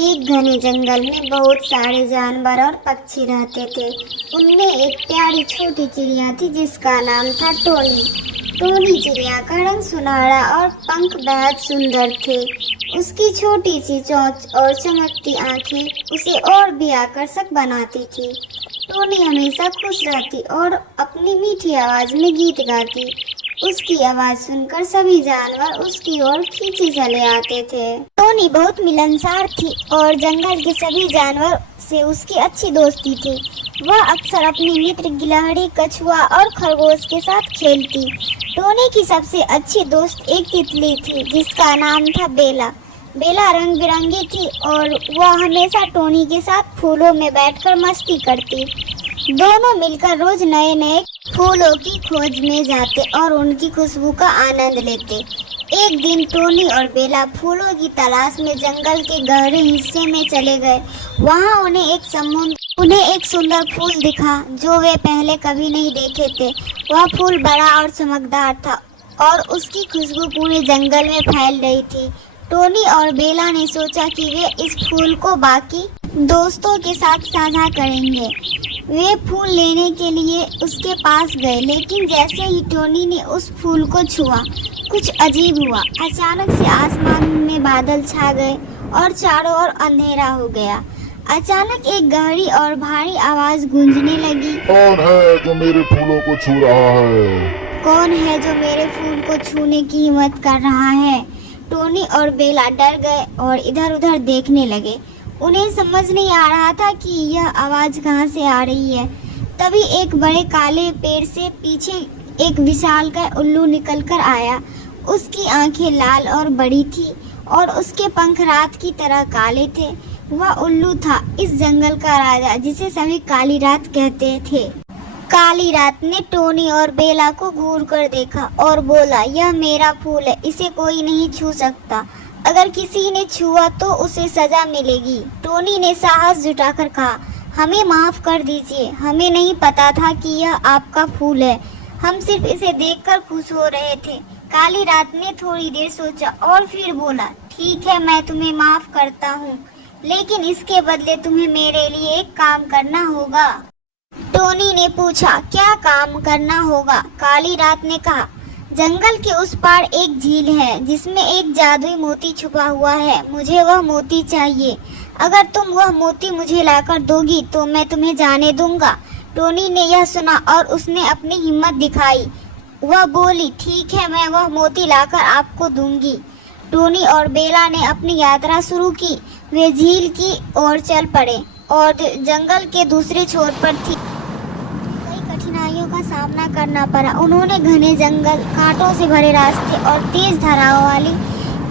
एक घने जंगल में बहुत सारे जानवर और पक्षी रहते थे। उनमें एक प्यारी छोटी चिड़िया थी जिसका नाम था टोनी। टोनी चिड़िया का रंग सुनहरा और पंख बेहद सुंदर थे। उसकी छोटी सी चोंच और चमकती आंखें उसे और भी आकर्षक बनाती थी। टोनी हमेशा खुश रहती और अपनी मीठी आवाज में गीत गाती। उसकी आवाज सुनकर सभी जानवर उसकी ओर खींचे चले आते थे। टोनी बहुत मिलनसार थी और जंगल के सभी जानवर से उसकी अच्छी दोस्ती थी। वह अक्सर अपने मित्र गिलहरी, कछुआ और खरगोश के साथ खेलती। टोनी की सबसे अच्छी दोस्त एक तितली थी जिसका नाम था बेला। बेला रंग बिरंगी थी और वह हमेशा टोनी के साथ फूलों में बैठकर मस्ती करती। दोनों मिलकर रोज नए नए फूलों की खोज में जाते और उनकी खुशबू का आनंद लेते। एक दिन टोनी और बेला फूलों की तलाश में जंगल के गहरे हिस्से में चले गए। वहां उन्हें एक सुंदर फूल दिखा जो वे पहले कभी नहीं देखे थे। वह फूल बड़ा और चमकदार था और उसकी खुशबू पूरे जंगल में फैल रही थी। टोनी और बेला ने सोचा कि वे इस फूल को बाकी दोस्तों के साथ साझा करेंगे। वे फूल लेने के लिए उसके पास गए, लेकिन जैसे ही टोनी ने उस फूल को छुआ कुछ अजीब हुआ। अचानक से आसमान में बादल छा गए और चारों ओर अंधेरा हो गया। अचानक एक गहरी और भारी आवाज गूंजने लगी। कौन है जो मेरे फूलों को छू रहा है? कौन है जो मेरे फूल को छूने की हिम्मत कर रहा है? टोनी और बेला डर गए और इधर उधर देखने लगे। उन्हें समझ नहीं आ रहा था कि यह आवाज कहां से आ रही है। तभी एक बड़े काले पेड़ से पीछे एक विशालकाय उल्लू निकलकर आया। उसकी आंखें लाल और बड़ी थी और उसके पंख रात की तरह काले थे। वह उल्लू था इस जंगल का राजा जिसे सभी काली रात कहते थे। काली रात ने टोनी और बेला को घूर कर देखा और बोला, यह मेरा फूल है, इसे कोई नहीं छू सकता। अगर किसी ने छुआ तो उसे सजा मिलेगी। टोनी ने साहस जुटाकर कहा, हमें माफ कर दीजिए, हमें नहीं पता था कि यह आपका फूल है। हम सिर्फ इसे देखकर खुश हो रहे थे। काली रात ने थोड़ी देर सोचा और फिर बोला, ठीक है, मैं तुम्हें माफ करता हूँ, लेकिन इसके बदले तुम्हें मेरे लिए एक काम करना होगा। टोनी ने पूछा, क्या काम करना होगा? काली रात ने कहा, जंगल के उस पार एक झील है जिसमें एक जादुई मोती छुपा हुआ है। मुझे वह मोती चाहिए। अगर तुम वह मोती मुझे लाकर दोगी तो मैं तुम्हें जाने दूंगा। टोनी ने यह सुना और उसने अपनी हिम्मत दिखाई। वह बोली, ठीक है, मैं वह मोती लाकर आपको दूंगी। टोनी और बेला ने अपनी यात्रा शुरू की। वे झील की ओर चल पड़े और जंगल के दूसरे छोर पर थी। कठिनाइयों का सामना करना पड़ा। उन्होंने घने जंगल, कांटों से भरे रास्ते और तेज धाराओं वाली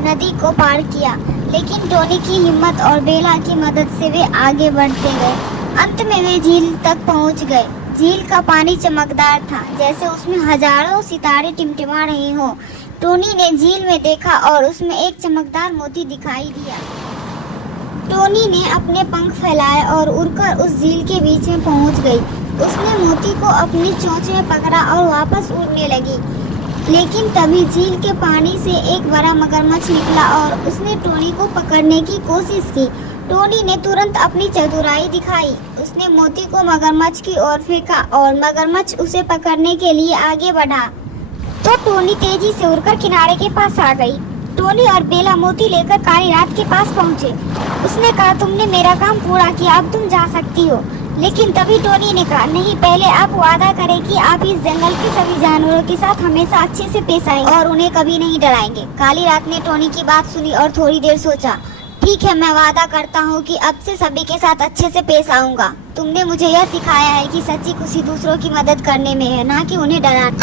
नदी को पार किया, लेकिन टोनी की हिम्मत और बेला की मदद से वे आगे बढ़ते गए। अंत में वे झील तक पहुंच गए। झील का पानी चमकदार था, जैसे उसमें हजारों सितारे टिमटिमा रहे हों। टोनी ने झील में देखा और उसमें एक चमकदार मोती दिखाई दिया। टोनी ने अपने पंख फैलाए और उड़कर उस झील के बीच में पहुंच गई। उसने मोती को अपनी चोंच में पकड़ा और वापस उड़ने लगी, लेकिन तभी झील के पानी से एक बड़ा मगरमच्छ निकला और उसने टोनी को पकड़ने की कोशिश की। टोनी ने तुरंत अपनी चतुराई दिखाई। उसने मोती को मगरमच्छ की ओर फेंका और मगरमच्छ उसे पकड़ने के लिए आगे बढ़ा तो टोनी तेजी से उड़कर किनारे के पास आ गई। टोनी और बेला मोती लेकर काली रात के पास पहुंचे। उसने कहा, तुमने मेरा काम पूरा किया, अब तुम जा सकती हो। लेकिन तभी टोनी ने कहा, नहीं, पहले आप वादा करें कि आप इस जंगल के सभी जानवरों के साथ हमेशा अच्छे से पेश आएंगे और उन्हें कभी नहीं डराएंगे। काली रात ने टोनी की बात सुनी और थोड़ी देर सोचा। ठीक है, मैं वादा करता हूँ कि अब से सभी के साथ अच्छे से पेश आऊंगा। तुमने मुझे यह सिखाया है कि सच्ची खुशी दूसरों की मदद करने में है, ना कि उन्हें डराना।